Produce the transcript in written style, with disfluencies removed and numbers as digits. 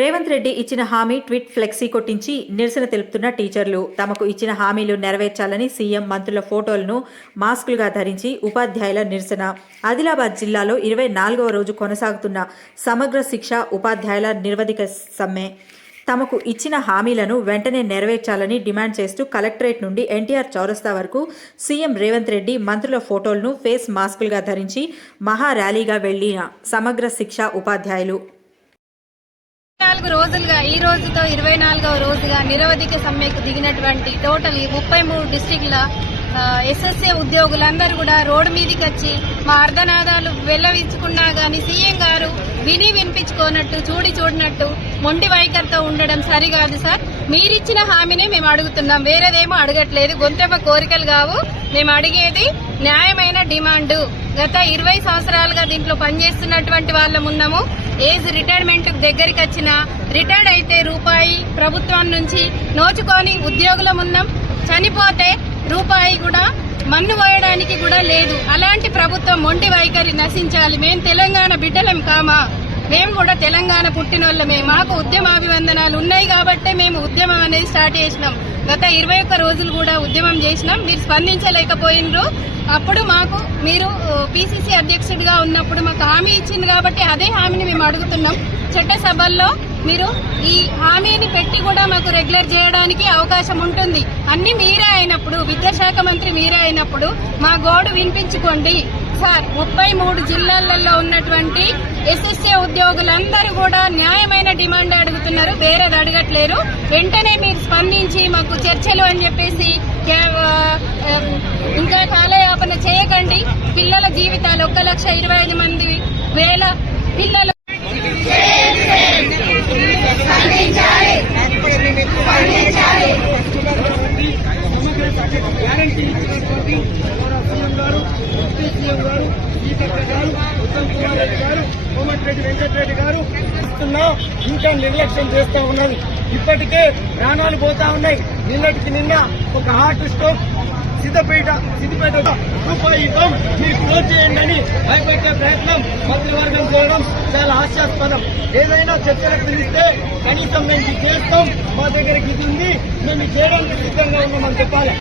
రేవంత్ రెడ్డి ఇచ్చిన హామీ tweet flexi కొట్టించి నిరసన తెలుపుతున్న టీచర్లు. తమకు ఇచ్చిన హామీలు నెరవేర్చాలని సీఎం మంత్రుల ఫోటోలను మాస్కులుగా ధరించి ఉపాధ్యాయుల నిరసన. ఆదిలాబాద్ జిల్లాలో 24వ రోజు కొనసాగుతున్న సమగ్ర శిక్ష ఉపాధ్యాయుల నిరవధిక సమ్మె. తమకు ఇచ్చిన హామీలను వెంటనే నెరవేర్చాలని డిమాండ్ చేస్తూ కలెక్టరేట్ నుండి ఎన్టీఆర్ చౌరస్తా వరకు సీఎం రేవంత్ రెడ్డి మంత్రుల ఫోటోలను ఫేస్ మాస్కులుగా ధరించి మహా ర్యాలీగా వెళ్లిన సమగ్ర శిక్ష ఉపాధ్యాయులు 4 రోజులుగా ఈ రోజుతో 24వ రోజుగా నిరవధిక సమ్మెకు దిగినటువంటి టోటల్ 33 డిస్టిక్ల ఎస్ఎస్ఏ ఉద్యోగులందరూ కూడా రోడ్డు మీదకి వచ్చి మా అర్ధనాదాలు వెల్లవించుకున్నా గానీ సీఎం గారు వినిపించుకోనట్టు చూడనట్టు మొండి వైఖరితో ఉండడం సరికాదు సార్. మీరిచ్చిన హామీనే మేము అడుగుతున్నాం, వేరేదేమో అడగట్లేదు. గొంతెమ్మ కోరికలు కావు, మేము అడిగేది న్యాయమైన డిమాండ్. గత 20 సంవత్సరాలుగా దీంట్లో పనిచేస్తున్నటువంటి వాళ్ళం ఉన్నాము. ఏజ్ రిటైర్మెంట్ దగ్గరికి వచ్చిన రిటైర్డ్ అయితే రూపాయి ప్రభుత్వం నుంచి నోచుకొని ఉద్యోగులం ఉన్నాం. చనిపోతే రూపాయి కూడా మన్ను పోయడానికి కూడా లేదు. అలాంటి ప్రభుత్వం మొండి వైఖరి నశించాలి. మేము తెలంగాణ బిడ్డలం కామా? మేము కూడా తెలంగాణ పుట్టినోళ్ళమే. మాకు ఉద్యమాభివందనాలు ఉన్నాయి కాబట్టే మేము ఉద్యమం అనేది స్టార్ట్ చేసినాం. గత 21 రోజులు కూడా ఉద్యమం చేసినాం. మీరు స్పందించలేకపోయినరు. అప్పుడు మాకు మీరు పీసీసీ అధ్యక్షుడిగా ఉన్నప్పుడు మాకు హామీ ఇచ్చింది కాబట్టి అదే హామీని మేము అడుగుతున్నాం. చట్టసభల్లో మీరు ఈ హామీని పెట్టి కూడా మాకు రెగ్యులర్ చేయడానికి అవకాశం ఉంటుంది. అన్ని మీరే అయినప్పుడు, విద్యాశాఖ మంత్రి మీరే అయినప్పుడు మా గోడు వినిపించుకోండి సార్. 33 జిల్లాలలో ఉన్నటువంటి ఎస్ఎస్ఏ ఉద్యోగులందరూ కూడా న్యాయమైన డిమాండ్ అడుగుతున్నారు, వేరేది అడగట్లేరు. వెంటనే మీరు స్పందించి మాకు చర్చలు అని చెప్పేసి ఇంకా కాలయాపన చేయకండి. పిల్లల జీవితాలు 1,25,000 పిల్లలు గ్యారంటీ ఇచ్చినటువంటి సీఎం గారు, డిప్యూటీ సీఎం గారు, ఈటెక్క గారు, ఉత్తమ్ కుమార్ రెడ్డి గారు, కోమటిరెడ్డి వెంకటరెడ్డి గారు ఇంకా నిర్లక్ష్యం చేస్తూ ఉన్నది. ఇప్పటికే ప్రాణాలు పోతా ఉన్నాయి. నిన్నటికి నిన్న ఒక హార్ట్ స్ట్రోక్ సిద్దిపేట రూపాయి ఇవ్వం మీరు క్లోజ్ చేయండి అని భయపెట్టే ప్రయత్నం మంత్రివర్గం చేయడం చాలా హాస్యాస్పదం. ఏదైనా చర్చలకు పిలిస్తే కనీసం మేము చేస్తాం, మా దగ్గర ఇది ఉంది, మేము చేయడానికి సిద్ధంగా ఉన్నామని చెప్పాలి.